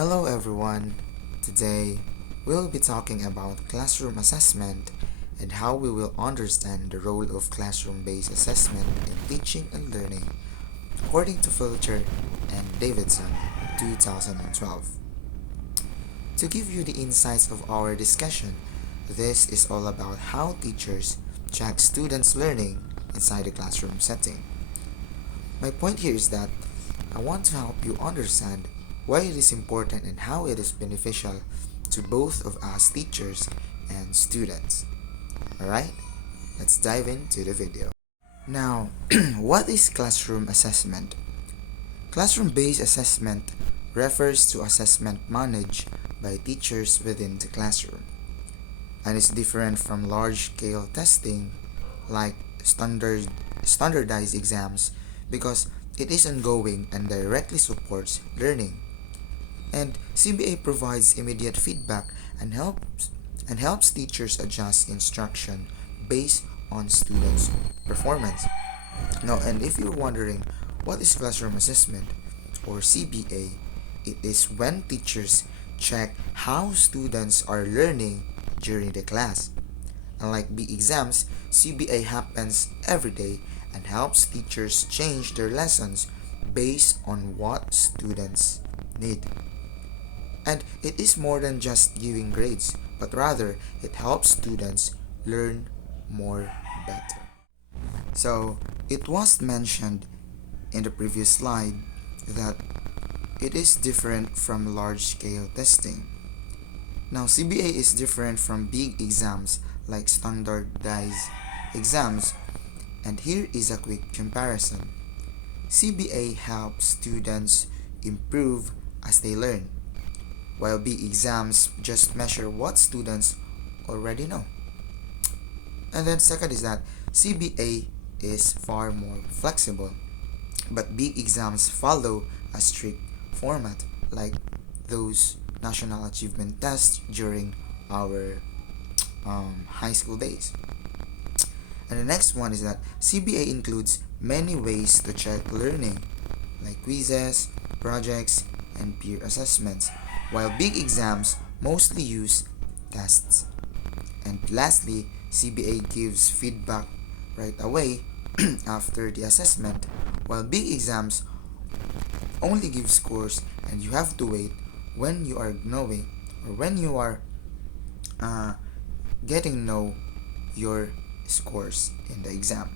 Hello everyone. Today we'll be talking about classroom assessment and how we will understand the role of classroom-based assessment in teaching and learning according to Fulcher and Davidson 2012. To give you the insights of our discussion, this is all about how teachers check students' learning inside the classroom setting. My point here is that I want to help you understand why it is important and how it is beneficial to both of us teachers and students. Alright, let's dive into the video. Now, what is classroom assessment? Classroom-based assessment refers to assessment managed by teachers within the classroom and is different from large-scale testing like standardized exams because it is ongoing and directly supports learning. And CBA provides immediate feedback and helps teachers adjust instruction based on students' performance. Now, and if you're wondering what is classroom assessment or CBA, it is when teachers check how students are learning during the class. Unlike big exams, CBA happens every day and helps teachers change their lessons based on what students need. And it is more than just giving grades, but rather it helps students learn more better. So, it was mentioned in the previous slide that it is different from large-scale testing. Now, CBA is different from big exams like standardized exams, and here is a quick comparison. CBA helps students improve as they learn, while big exams just measure what students already know. And then second is that CBA is far more flexible, but big exams follow a strict format like those national achievement tests during our high school days. And the next one is that CBA includes many ways to check learning, like quizzes, projects, and peer assessments, while big exams mostly use tests. And lastly, CBA gives feedback right away after the assessment, while big exams only give scores and you have to wait when you are knowing or when you are getting know your scores in the exam.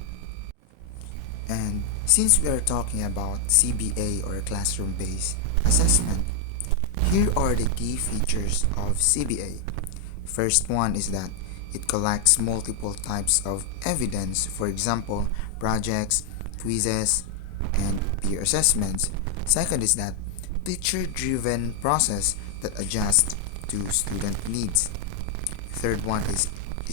And since we are talking about CBA or classroom-based assessment, here are the key features of CBA. First one is that it collects multiple types of evidence, for example, projects, quizzes, and peer assessments. Second is that teacher-driven process that adjusts to student needs. Third one is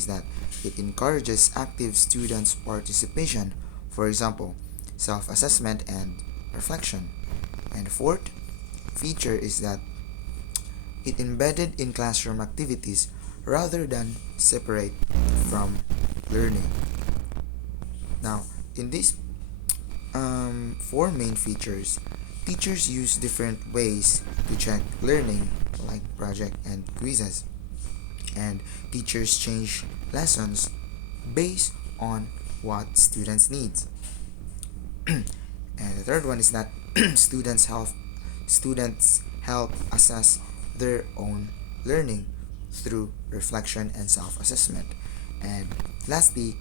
that it encourages active students' participation, for example, self-assessment and reflection. And fourth feature is that it embedded in classroom activities rather than separate from learning. Now, in these four main features, teachers use different ways to check learning, like project and quizzes, and teachers change lessons based on what students need. And the third one is that students help assess their own learning through reflection and self-assessment. And lastly,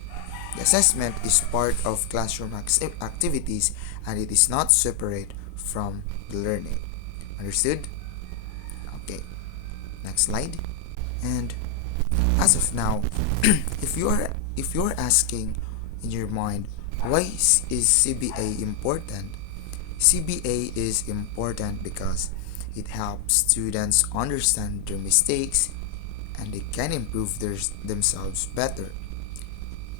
the assessment is part of classroom activities and it is not separate from the learning. Understood? Okay, next slide. And as of now, if you're asking in your mind why is CBA important? CBA is important because it helps students understand their mistakes and they can improve themselves better.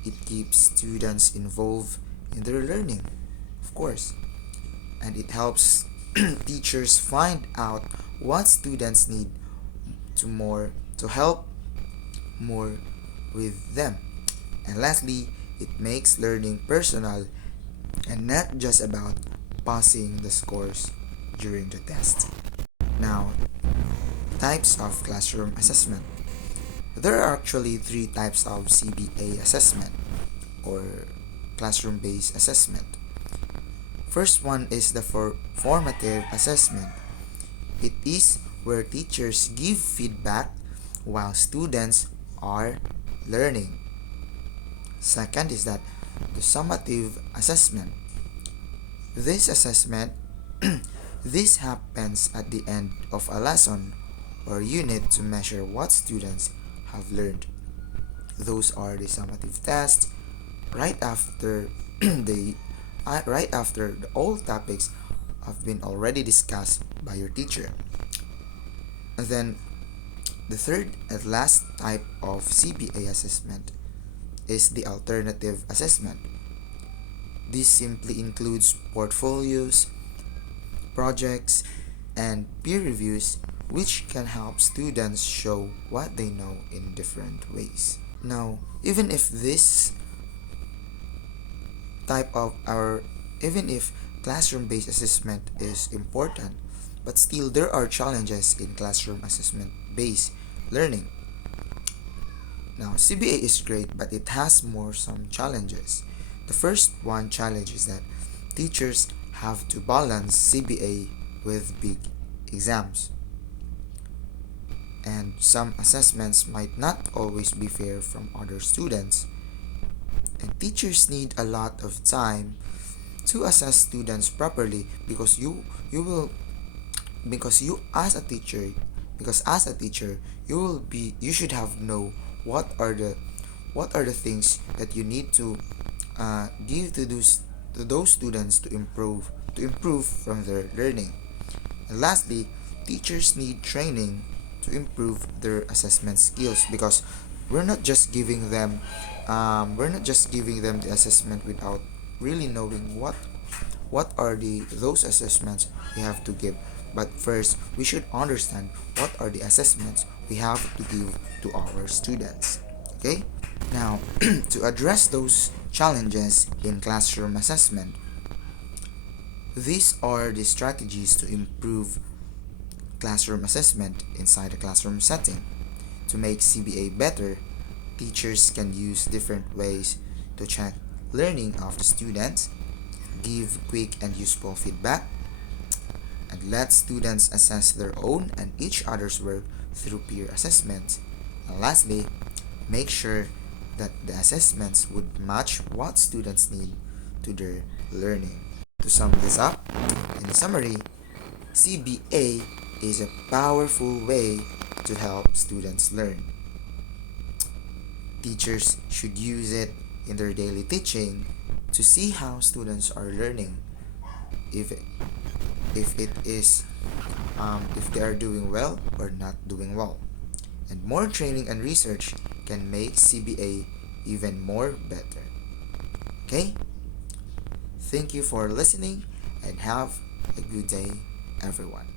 It keeps students involved in their learning, of course, and it helps teachers find out what students need to help more with them. And lastly, it makes learning personal and not just about passing the scores during the test. Now, Types of classroom assessment. There are actually three types of CBA assessment or classroom-based assessment. First one is the formative assessment. It is where teachers give feedback while students are learning. Second is that the summative assessment. This assessment this happens at the end of a lesson or unit to measure what students have learned. Those are the summative tests right after all topics have been already discussed by your teacher. And then the third and last type of CBA assessment is the alternative assessment. This simply includes portfolios, projects, and peer reviews which can help students show what they know in different ways. Now, even if this type of our even if classroom-based assessment is important, but still there are challenges in classroom assessment-based learning. Now, CBA is great, but it has some challenges. The first one challenge is that teachers have to balance CBA with big exams. And some assessments might not always be fair from other students. And teachers need a lot of time to assess students properly because you as a teacher you should have know what are the things that you need to give to those students to improve from their learning. And lastly, teachers need training to improve their assessment skills because we're not just giving them the assessment without really knowing what are those assessments we have to give. But first, we should understand what are the assessments we have to give to our students. Okay? Now, to address those challenges in classroom assessment, these are the strategies to improve classroom assessment inside a classroom setting. To make CBA better, teachers can use different ways to check learning of the students, give quick and useful feedback, and let students assess their own and each other's work through peer assessments. And lastly, make sure that the assessments would match what students need to their learning. To sum this up, in summary, CBA is a powerful way to help students learn. Teachers should use it in their daily teaching to see how students are learning, if they are doing well or not doing well. And more training and research can make CBA even more better. Okay? Thank you for listening and have a good day, everyone.